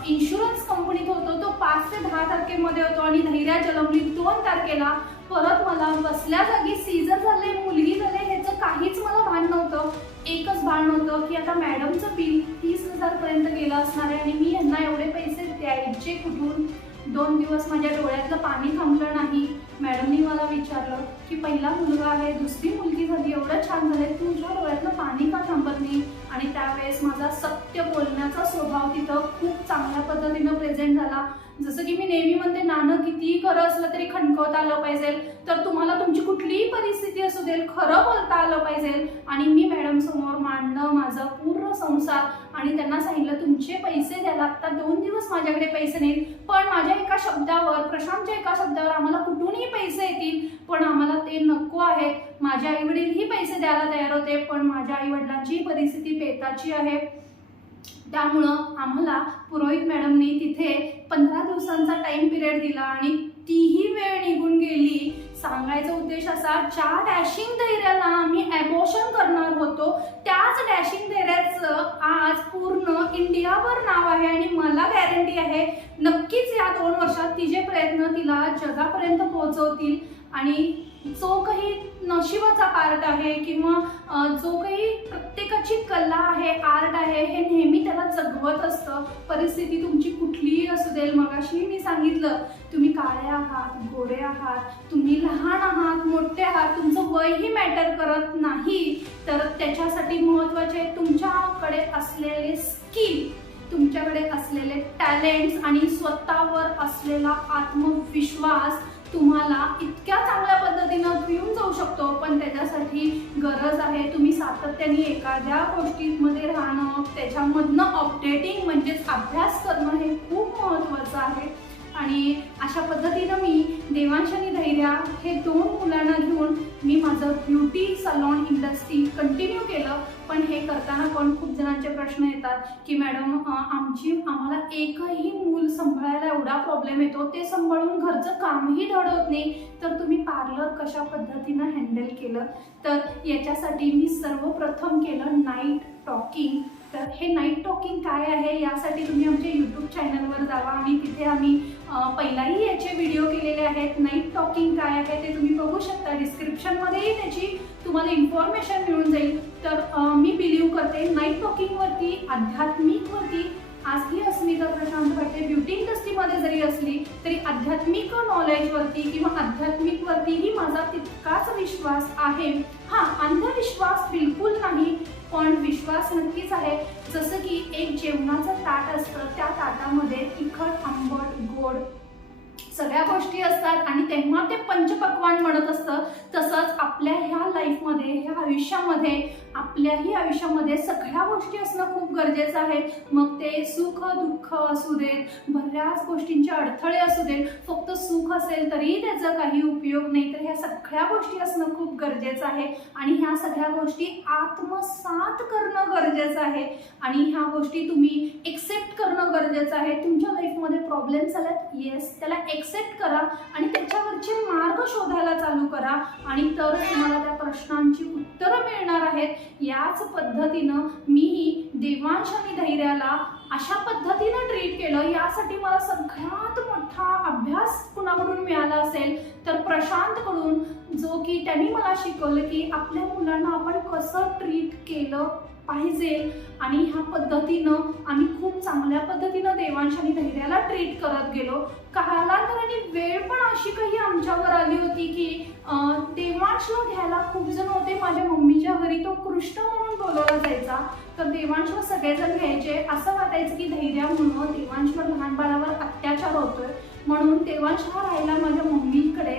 इन्शुरन्स कंपनीत होतो तो 5 ते 10 तारखेमध्ये होतो आणि धैर्या जन्मली 2 तारखेला. परत मला बसल्या जागी सीझर झाले, मुलगी झाले, ह्याचं काहीच मला भान नव्हतं. एकच भान नव्हतं की आता मॅडमचं बिल 30,000 पर्यंत गेलं असणार आहे आणि मी यांना एवढे पैसे द्यायचे कुठून. 2 दिवस माझ्या डोळ्यातलं पाणी थांबलं नाही. मॅडमनी मला विचारलं की पहिला मुलगा आहे, दुसरी मुलगी झाली, एवढं छान झालंय, तुझ्या डोळ्यातलं पाणी का थांबत नाही. आणि त्यावेळेस माझा सत्य बोलण्याचा स्वभाव तिथं खूप चांगल्या पद्धतीनं प्रेझेंट झाला. जसं की मी नेहमी म्हणते, नाणं कितीही खरं असलं तरी खणकवता आलं पाहिजे. तर तुम्हाला तुमची कुठलीही परिस्थिती असू दे, खरं बोलता आलं पाहिजे. आणि मी मॅडम समोर मांडणं माझा पूर्ण संसार, आणि त्यांना सांगितलं तुमचे पैसे द्यायला आता 2 दिवस माझ्याकडे पैसे नाहीत, पण माझ्या एका शब्दावर, प्रशांतच्या एका शब्दावर आम्हाला कुठूनही पैसे येतील, पण आम्हाला ते नको आहेत. माझे आई वडीलही पैसे द्यायला तयार होते, पण माझ्या आई वडिलांची परिस्थिती पेटाची आहे. त्यामुळं आम्हाला पुरोहित मॅडमनी तिथे 15 दिवसांचा टाइम पिरियड दिला, आणि तीही वेळ निघून गेली. सांगायचा उद्देश असा, ज्या डॅशिंग धैर्याला आम्ही ॲबॉर्शन करणार होतो, त्याच डॅशिंग धैर्याचं आज पूर्ण इंडियावर नाव आहे. आणि मला गॅरंटी आहे नक्कीच या 2 वर्षात तिचे प्रयत्न तिला जगापर्यंत पोहोचवतील. आणि जो काही नशिबाचा पार्ट आहे, किंवा जो काही प्रत्येकाची कला आहे, आर्ट आहे, हे नेहमी त्याला जगवत असतं. परिस्थिती तुमची कुठलीही असू दे. मगाशी मी सांगितलं, तुम्ही काळे आहात, गोरे आहात, तुम्ही लहान आहात, मोठे आहात, तुमचं वयही मॅटर करत नाही. तर त्याच्यासाठी महत्त्वाचे तुमच्याकडे असलेले स्किल, तुमच्याकडे असलेले टॅलेंट्स आणि स्वतःवर असलेला आत्मविश्वास तुम्हाला इतक्या चांगल्या पद्धतीनं घेऊन जाऊ शकतो. पण त्याच्यासाठी गरज आहे तुम्ही सातत्याने एखाद्या गोष्टींमध्ये राहणं, त्याच्यामधनं अपडेटिंग म्हणजेच अभ्यास करणं हे खूप महत्त्वाचं आहे. आणि अशा पद्धतीनं मी देवांश आणि धैर्या हे 2 मुलांना घेऊन मी माझं ब्युटी सलॉन इंडस्ट्री कंटिन्यू केलं. पण हे करताना पण खूप जणांचे प्रश्न येतात की मॅडम आम्हाला एकही मूल सांभाळायला एवढा प्रॉब्लेम येतो, ते सांभाळून घरचं कामही धड होत नाही, तर तुम्ही पार्लर कशा पद्धतीनं हँडल केलं. तर याच्यासाठी मी सर्वप्रथम केलं नाईट टॉकिंग. तर हे नाईट टॉकिंग काय आहे यासाठी तुम्ही आमच्या यूट्यूब चॅनलवर जावा, आणि तिथे आम्ही पहिलाही याचे व्हिडिओ केलेले आहेत. नाईट टॉकिंग काय आहे ते तुम्ही बघू शकता. डिस्क्रिप्शनमध्येही त्याची तुम्हाला इन्फॉर्मेशन मिळून जाईल. तर मी बिलीव्ह करते नाईट टॉकिंगवरती, आध्यात्मिकवरती. आजही अस्मिता प्रशांत भाटे ब्युटी इंडस्ट्रीमध्ये जरी असली तरी आध्यात्मिक नॉलेजवरती किंवा आध्यात्मिकवरतीही माझा तितकाच विश्वास आहे. हां, अंधविश्वास बिलकुल नाही, पण विश्वास नक्कीच आहे. जसं की एक जेवणाचं ताट असतं, त्या ताटामध्ये तिखट, आंबट, गोड सगळ्या गोष्टी असतात, आणि तेव्हा ते पंचपक्वान्न म्हणत असतं. तसंच आपल्या ह्या लाईफमध्ये, ह्या आयुष्यामध्ये, आपल्याही आयुष्यामध्ये सगळ्या गोष्टी असणं खूप गरजेचं आहे. मग ते सुख दुःख असू देत, बऱ्याच गोष्टींचे अडथळे असू देत. फक्त सुख असेल तरीही त्याचा काही उपयोग नाही. तर ह्या सगळ्या गोष्टी असणं खूप गरजेचं आहे, आणि ह्या सगळ्या गोष्टी आत्मसात करणं गरजेचं आहे. आणि ह्या गोष्टी तुम्ही एक्सेप्ट करणं गरजेचं आहे. तुमच्या लाईफमध्ये प्रॉब्लेम्स आल्यात, येस, त्याला एक्सेप्ट करा आणि त्याच्यावरचे मार्ग शोधायला चालू करा, आणि तर तुम्हाला त्या प्रश्नांची उत्तरं मिळणार आहेत. याच पद्धतीनं मी देवांश आणि धैर्याला अशा पद्धतीनं ट्रीट केलं. यासाठी मला सगळ्यात मोठा अभ्यास कुणाकडून मिळाला असेल तर प्रशांतकडून, जो की त्यांनी मला शिकवलं की आपल्या मुलांना आपण कसं ट्रीट केलं पाहिजे. आणि ह्या पद्धतीनं आम्ही खूप चांगल्या पद्धतीनं देवांश आणि धैर्याला ट्रीट करत गेलो. कालांतराने वेळ पण अशी काही आमच्यावर आली होती की देवांशला घ्यायला खूप जण होते. माझ्या मम्मीच्या घरी तो कृष्ण म्हणून बोलवला जायचा, तर देवांशला सगळेजण घ्यायचे. असं वाटायचं की धैर्यामुळं देवांशवर, लहान बाळावर अत्याचार होतोय, म्हणून देवांश हा राहिला माझ्या मम्मीकडे.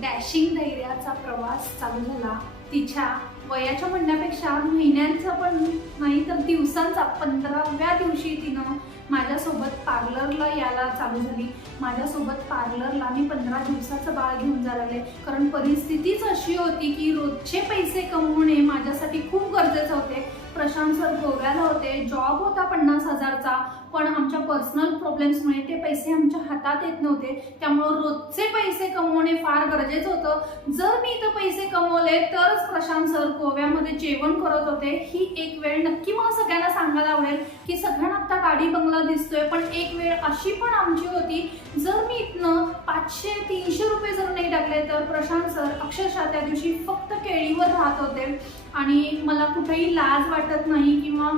डॅशिंग धैर्याचा प्रवास चालू झाला तिच्या वयाच्या म्हणण्यापेक्षा महिन्यांचा पण नाही तर दिवसांचा. 15व्या दिवशी तिनं माझ्यासोबत पार्लरला यायला चालू झाली. माझ्यासोबत पार्लरला मी 15 दिवसाचं बाळ घेऊन जायला लागले, कारण परिस्थितीच अशी होती की रोजचे पैसे कमवणे माझ्यासाठी खूप गरजेचे होते. प्रशांत सर गोव्याला होते, जॉब होता 50,000चा, पण आमच्या पर्सनल प्रॉब्लेम्समुळे ते पैसे आमच्या हातात येत नव्हते. त्यामुळं रोजचे पैसे कमवणे फार गरजेचं होतं. जर मी इथं पैसे कमवले तरच प्रशांत सर गोव्यामध्ये जेवण करत होते. ही एक वेळ नक्की मला सगळ्यांना सांगायला आवडेल की सगळ्यांना आता गाडी बंगला दिसतोय, पण एक वेळ अशी पण आमची होती, जर मी इथनं 500-300 रुपये जर नाही टाकले तर प्रशांत सर अक्षरशः त्या दिवशी फक्त केळीवर राहत होते. आणि मला कुठेही लाज वाटत नाही किंवा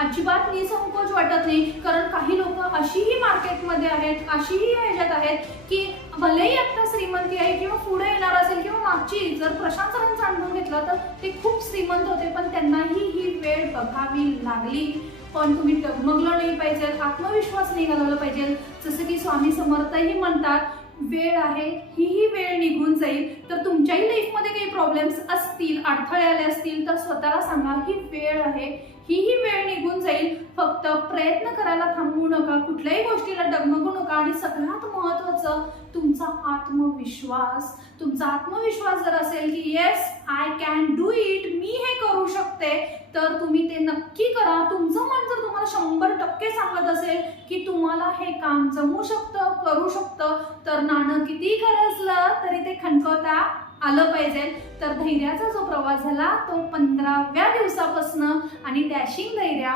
अजिबात निसंकोच वाटत नाही, कारण काही लोक अशीही मार्केटमध्ये आहेत, अशीही ह्याच्यात आहेत की भलेही आता श्रीमंती आहे किंवा पुढे येणार असेल किंवा मागची जर प्रशांत सरांचा अनुभव घेतला तर ते खूप श्रीमंत होते, पण त्यांनाही ही वेळ बघावी लागली. पण तुम्ही डगमगलं नाही पाहिजे, आत्मविश्वास नाही घालवला पाहिजे. जसं की स्वामी समर्थही म्हणतात, वेळ आहे, ही वेळ निघून जाईल. तर तुमच्याही लाईफमध्ये काही प्रॉब्लेम्स असतील, अडथळे आले असतील तर स्वतःला सांगा ही वेळ आहे, ही वेळ निघून जाईल. फक्त प्रयत्न करायला थांबू नका, कुठल्याही गोष्टीला डगमगू नका. आणि सगळ्यात महत्त्वाचं तुमचा आत्मविश्वास. तुमचा आत्मविश्वास जर असेल की yes I can do it, मी हे करू शकते, तर तुम्ही ते नक्की करा. तुमचं मन जर तुम्हाला 100% सांगत असेल की तुम्हाला हे काम जमू शकतं, करू शकतं, तर नाणं किती गरजलं तरी ते खणखवता आलं पाहिजे. तर धैर्याचा जो प्रवास झाला तो 15व्या दिवसापासून, आणि डॅशिंग धैर्या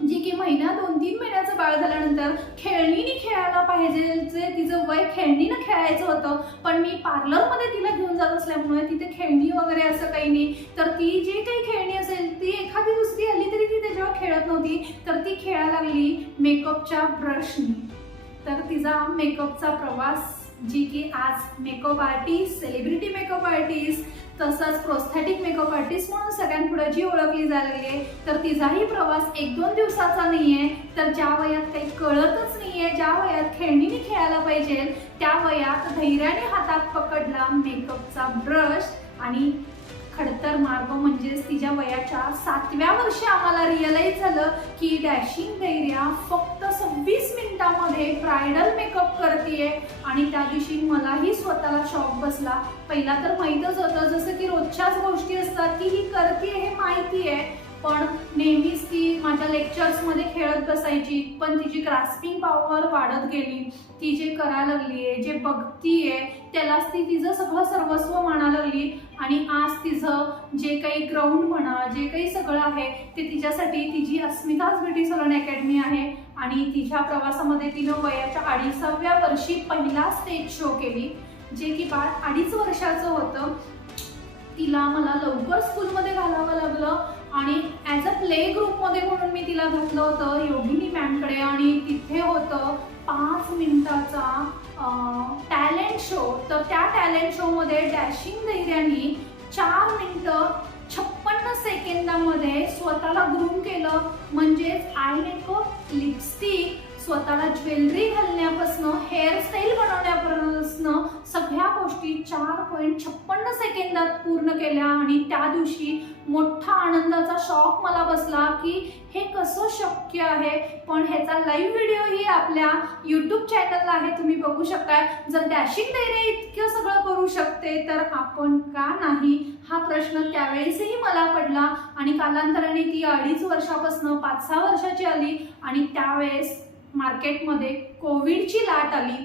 जी की महिना 2-3 महिन्याचं बाळ झाल्यानंतर खेळणीने खेळायला पाहिजे, जे तिचं वय खेळणीनं खेळायचं होतं, पण मी पार्लरमध्ये तिला घेऊन जात असल्यामुळे तिथे खेळणी वगैरे असं काही नाही. तर ती जी काही खेळणी असेल ती एखादी दुसरी आली तरी ती त्याच्यावर खेळत नव्हती, तर ती खेळायला लागली मेकअपच्या ब्रशनी. तर तिचा मेकअपचा प्रवास, जी की आज makeup artist, celebrity makeup artist, तसंच प्रोस्थेटिक मेकअप आर्टिस्ट म्हणून सगळ्यांपुढे जी ओळखली जायला लागली, तर तिचाही प्रवास 1-2 दिवसाचा नाहीये. तर ज्या वयात काही कळतच नाहीये, ज्या वयात खेळणीने खेळायला पाहिजे, त्या वयात धैर्याने हातात पकडला मेकअपचा ब्रश. आणि खडतर मार्ग म्हणजेच तिच्या वयाच्या 7व्या वर्षी आम्हाला रिअलाइज झालं की डॅशिंग धैर्या फक्त 26 मिनिटांमध्ये ब्रायडल मेकअप करतेय. आणि त्या दिवशी मलाही स्वतःला शॉक बसला. पहिला तर माहीतच होतं, जसं की रोजच्याच गोष्टी असतात की ही करते हे माहिती आहे, पण नेहमीच ती माझ्या लेक्चर्समध्ये खेळत बसायची. पण तिची ग्रास्पिंग पॉवर वाढत गेली. ती जे करायला लागली आहे, जे बघतीये त्यालाच ती तिचं सगळं सर्वस्व मानायला लागली. आणि आज तिचं जे काही ग्राउंड म्हणा, जे काही सगळं आहे ते तिच्यासाठी तिची अस्मिताज ब्युटी सलून अकॅडमी आहे. आणि तिच्या प्रवासामध्ये तिनं वयाच्या 2.5व्या वर्षी पहिला स्टेज शो केली, जे की बाळ 2.5 वर्षाचं होतं. तिला मला लवकर स्कूलमध्ये घालावं लागलं आणि ॲज अ प्ले ग्रुपमध्ये म्हणून मी तिला घातलं होतं योगिनी मॅमकडे. आणि तिथे होतं 5 मिनिटाचा टॅलेंट शो. तर त्या टॅलेंट शोमध्ये डॅशिंग धैर्यानी 4 मिनिटं 56 सेकंदामध्ये स्वतःला ग्रूम केलं. म्हणजेच आय मेकअप, लिपस्टिक, स्वतःला ज्वेलरी घालण्यापासून हेअरस्टाईल बनवण्यापासून सगळ्या गोष्टी 4.56 सेकंदात पूर्ण केल्या. आणि त्या दिवशी मोठा आनंदाचा शॉक मला बसला की हे कसं शक्य आहे. पण ह्याचा लाईव्ह व्हिडिओही आपल्या यूट्यूब चॅनलला आहे, तुम्ही बघू शकताय. जर डॅशिंग धैर्य इतकं सगळं करू शकते तर आपण का नाही, हा प्रश्न त्यावेळेसही मला पडला. आणि कालांतराने ती 2.5 वर्षापासून 5-6 वर्षाची आली. आणि त्यावेळेस मार्केटमध्ये कोविडची लाट आली.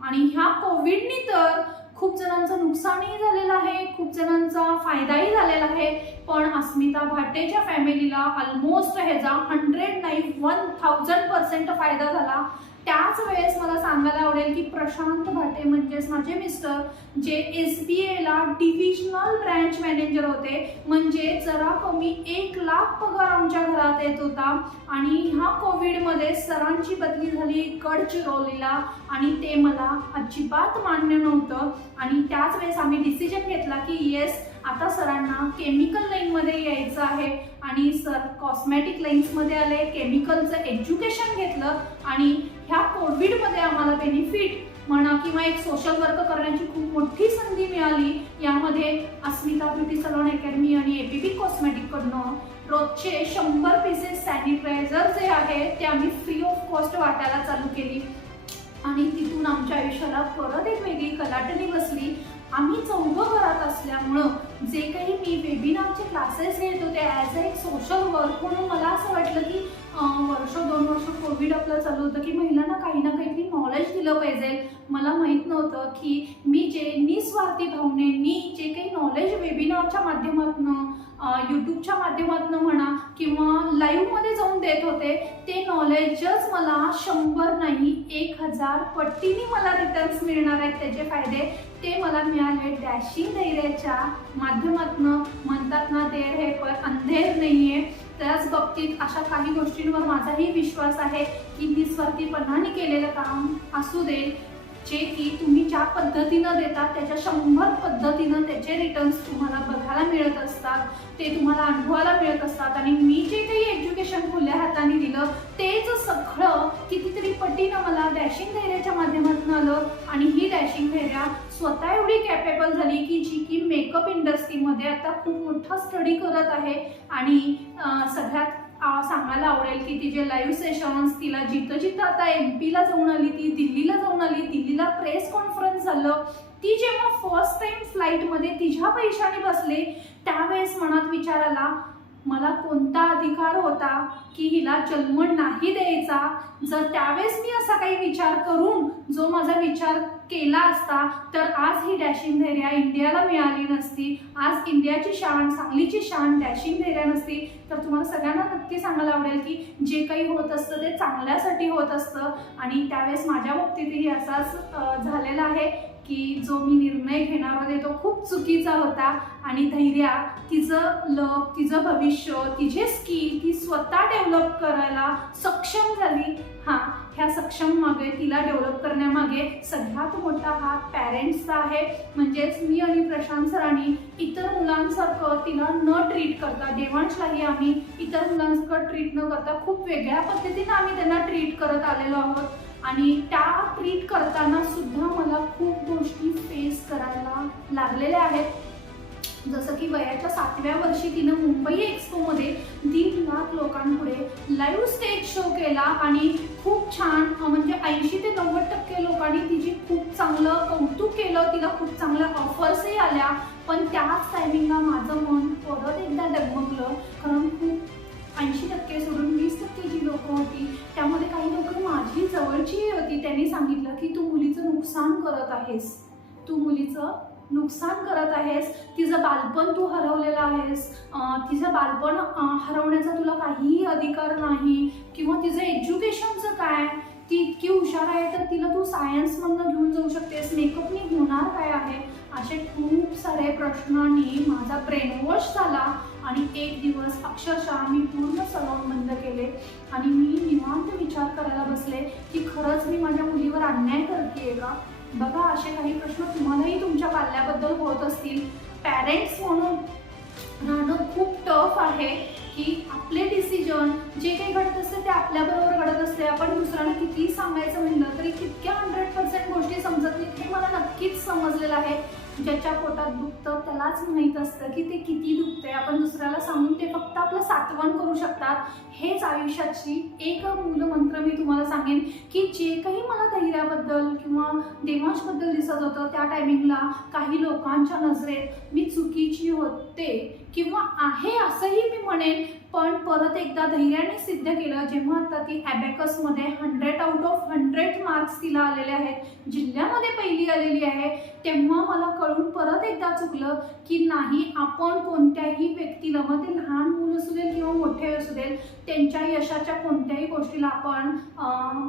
आणि ह्या कोविडनी तर खूप जणांचं नुकसानही झालेलं आहे, खूप जणांचा फायदाही झालेला आहे. पण अस्मिता भाटेच्या फॅमिलीला ऑलमोस्ट ह्याचा 100 नाही 1000% फायदा झाला. त्याच वेळेस मला सांगायला आवडेल की प्रशांत भाटे म्हणजेच माझे मिस्टर, जे SBAला डिव्हिजनल ब्रँच मॅनेजर होते, म्हणजे जरा कमी 1 लाख पगार आमच्या घरात येत होता. आणि ह्या कोविडमध्ये सरांची बदली झाली गडचिरोलीला आणि ते मला अजिबात मान्य नव्हतं. आणि त्याच वेळेस आम्ही डिसिजन घेतला की येस आता सरांना केमिकल लाईनमध्ये यायचं आहे. आणि सर कॉस्मॅटिक लाईन्समध्ये आले, केमिकलचं एज्युकेशन घेतलं. आणि ह्या कोविडमध्ये आम्हाला बेनिफिट म्हणा किंवा एक सोशल वर्क करण्याची खूप मोठी संधी मिळाली. यामध्ये अस्मिता ब्युटी सलून अकॅडमी आणि APP कॉस्मॅटिककडनं रोजचे 100 पीसेस सॅनिटायझर जे आहे ते आम्ही फ्री ऑफ कॉस्ट वाटायला चालू केली. आणि तिथून आमच्या आयुष्याला परत एक वेगळी कलाटणी बसली. आम्ही चौघं घरात असल्यामुळं जे काही मी वेबिनारचे क्लासेस घेत होते ॲज अ एक सोशल वर्क म्हणून मला असं वाटलं की 1-2 वर्ष कोविड आपलं चालू होतं की महिलांना काही ना काहीतरी नॉलेज दिलं पाहिजे. मला माहीत नव्हतं की मी जे निस्वार्थी भावनेनी जे काही नॉलेज वेबिनारच्या माध्यमातून, यूट्यूबच्या माध्यमातून म्हणा किंवा लाईव्हमध्ये जाऊन देत होते, ते नॉलेजच मला 100 नाही 1000 पटीने मला रिटर्न्स मिळणार आहेत. त्याचे फायदे ते मला मिळाले डॅशिंग धैर्याच्या माध्यमातून. म्हणतात ना देर है पर अंधेर नाहीये. त्याच बाबतीत अशा काही गोष्टींवर माझाही विश्वास आहे की निस्वार्थीपणाने केलेलं काम असू दे, जे की तुम्ही ज्या पद्धतीनं देतात त्याच्या 100 पद्धतीनं त्याचे रिटर्न्स तुम्हाला बघायला मिळत असतात, ते तुम्हाला अनुभवायला मिळत असतात. आणि मी जे काही एज्युकेशन खुल्या हाताने दिलं तेच सगळं कितीतरी पटीनं मला डॅशिंग धैर्याच्या माध्यमातून आलं. आणि ही डॅशिंग धैर्या स्वतः एवढी कॅपेबल झाली की जी की मेकअप इंडस्ट्रीमध्ये आता खूप मोठा स्टडी करत आहे. आणि सगळ्यात सांगायला आवडेल की तिचे लाईव्ह सेशन्स, तिला जिथं जिथं आता MP ला जाऊन आली, ती दिल्लीला जाऊन आली, दिल्लीला प्रेस कॉन्फरन्स झालं. ती जेव्हा फर्स्ट टाइम फ्लाईटमध्ये तिच्या पैशाने बसले त्यावेळेस मनात विचार आला, मला कोणता अधिकार होता की हिला जन्म नाही द्यायचा. जर त्यावेळेस मी असा काही विचार करून जो माझा विचार केला असता तर आज ही डॅशिंग धैर्या इंडियाला मिळाली नसती. आज इंडियाची शान, सांगलीची शान डॅशिंग धैर्या नसती. तर तुम्हाला सगळ्यांना नक्की सांगायला आवडेल की जे काही होत असतं ते चांगल्यासाठी होत असतं. आणि त्यावेळेस माझ्या बाबतीतही असाच झालेला आहे की जो मी निर्णय घेणार होते तो खूप चुकीचा होता. आणि धैर्या तिचं लक, तिचं भविष्य, तिचे स्किल ती स्वतः डेव्हलप करायला सक्षम झाली. ह्या सक्षम मागे, तिला डेव्हलप करण्यामागे सगळ्यात मोठा हात पॅरेंट्सचा आहे. म्हणजेच मी आणि प्रशांत सरांनी इतर मुलांसारखं तिला न ट्रीट करता, देवांशलाही आम्ही इतर मुलांसारखं ट्रीट न करता खूप वेगळ्या पद्धतीनं आम्ही त्यांना ट्रीट करत आलेलो आहोत. आणि त्या ट्रीट करताना सुद्धा मला खूप गोष्टी फेस करायला लागलेल्या आहेत. जसं की वयाच्या 7व्या वर्षी तिनं मुंबई एक्सपोमध्ये 1.5 लाख लोकांपुढे लाईव्ह स्टेज शो केला. आणि खूप छान, म्हणजे 80 ते 90% लोकांनी तिची खूप चांगलं कौतुक केलं, तिला खूप चांगल्या ऑफर्सही आल्या. पण त्याच टायमिंगला माझं मन परत एकदा डगमगलं. कारण खूप 80% सोडून 20% जी लोकं होती त्यामध्ये काही लोक माझी जवळची होती. त्यांनी सांगितलं की तू मुलीचं नुकसान करत आहेस, तू मुलीचं नुकसान करत आहेस, तिचं बालपण तू हरवलेलं आहेस, तिचं बालपण हरवण्याचा तुला काहीही अधिकार नाही. किंवा तिचं एज्युकेशनचं काय, ती इतकी हुशार आहे तर तिला तू सायन्समधनं घेऊन जाऊ शकतेस, मेकअपनी होणार काय आहे. असे खूप सारे प्रश्नांनी माझा ब्रेनवॉश झाला. आणि एक दिवस अक्षरशः मी पूर्ण सलून बंद केले आणि मी निवांत विचार करायला बसले की खरंच मी माझ्या मुलीवर अन्याय करते का. बघा, असे काही प्रश्न तुम्हालाही तुमच्या पाल्याबद्दल होत असतील. पॅरेंट्स म्हणून राहणं खूप टफ आहे की आपले डिसिजन जे काही घडत असते ते आपल्याबरोबर घडत असते. आपण दुसऱ्यांना कितीही सांगायचं म्हणलं तरी तितक्या 100% गोष्टी समजत नाहीत. हे मला नक्कीच समजलेलं आहे. ज्याच्या पोटात दुखतं त्यालाच माहीत असतं की ते किती दुखतंय. आपण दुसऱ्याला सांगून ते फक्त आपलं सात्वन करू शकतात. हेच आयुष्याची एक मूलमंत्र मी तुम्हाला सांगेन की जे काही मला धैर्याबद्दल किंवा देवांशबद्दल दिसत होतं त्या टायमिंगला काही लोकांच्या नजरेत मी चुकीची होते किंवा आहे असंही मी म्हणेन. पण परत एकदा धैर्याने सिद्ध केलं जेव्हा आता ती ॲबॅकसमध्ये 100 आउट ऑफ 100 मार्क्स तिला आलेले आहेत, जिल्ह्यामध्ये पहिली आलेली आहे. तेव्हा मला कळून परत एकदा चुकलं की नाही, आपण कोणत्याही व्यक्तीला, मग ते लहान मुलं असू देल किंवा मोठे असू देल, त्यांच्या यशाच्या कोणत्याही गोष्टीला आपण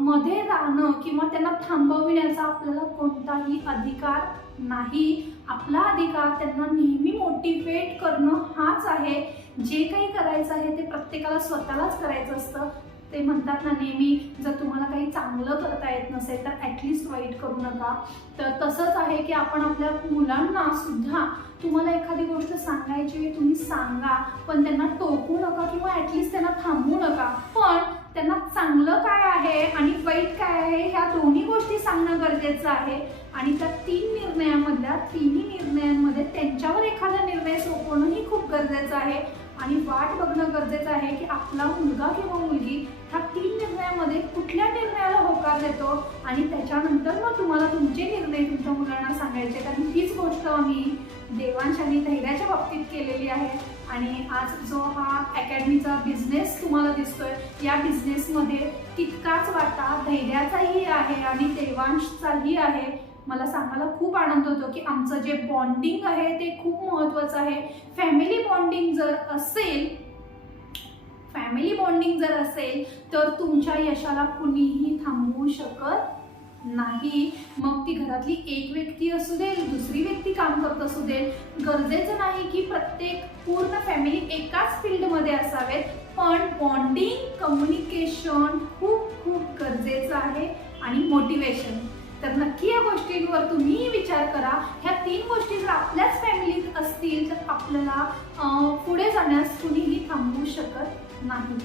मध्ये राहणं किंवा त्यांना थांबविण्याचा आपल्याला कोणताही अधिकार नाही. आपला अधिकार त्यांना नेहमी मोटिवेट करणं हाच आहे. जे काही करायचं आहे ते प्रत्येकाला स्वतःलाच करायचं असतं. ते म्हणतात ना नेहमी, जर तुम्हाला काही चांगलं करता येत नसेल तर ॲटलिस्ट वाईट करू नका. तर तसंच आहे की आपण आपल्या मुलांना सुद्धा, तुम्हाला एखादी गोष्ट सांगायची तुम्ही सांगा, पण त्यांना टोकू नका किंवा ॲटलिस्ट त्यांना थांबवू नका. पण त्यांना चांगलं काय आहे आणि वाईट काय आहे ह्या दोन्ही गोष्टी सांगणं गरजेचं आहे. आणि त्या 3 निर्णयामधल्या 3ही निर्णयांमध्ये त्यांच्यावर एखादा निर्णय सोपवणंही खूप गरजेचं आहे. आणि वाट बघणं गरजेचं आहे की आपला मुलगा किंवा मुलगी ह्या 3 निर्णयामध्ये कुठल्या निर्णयाला होकार देतो. आणि त्याच्यानंतर मग तुम्हाला तुमचे निर्णय तुमच्या मुलांना सांगायचे. आणि हीच गोष्ट आम्ही देवांश आणि धैर्याच्या बाबतीत केलेली आहे. आणि आज जो हा अकॅडमीचा बिझनेस तुम्हाला दिसतोय, या बिझनेसमध्ये तितकाच वाटा धैर्याचाही आहे आणि देवांशचाही आहे. मला सांगायला खूप आनंद होतो की आमचं जे बॉन्डिंग आहे ते खूप महत्त्वाचं आहे. फॅमिली बॉन्डिंग जर असेल तर तुमच्या यशाला कुणीही थांबवू शकत नाही. मग ती घरातली एक व्यक्ती असू देल, दुसरी व्यक्ती काम करत असू देल, गरजेचं नाही की प्रत्येक पूर्ण फॅमिली एकाच फील्डमध्ये असावेत. पण बॉन्डिंग, कम्युनिकेशन खूप खूप गरजेचं आहे. आणि मोटिवेशन. तर नक्की या गोष्टींवर तुम्ही विचार करा. ह्या 3 गोष्टी जर आपल्याच फॅमिलीत असतील तर आपल्याला पुढे जाण्यास कुणीही थांबवू शकत नाही.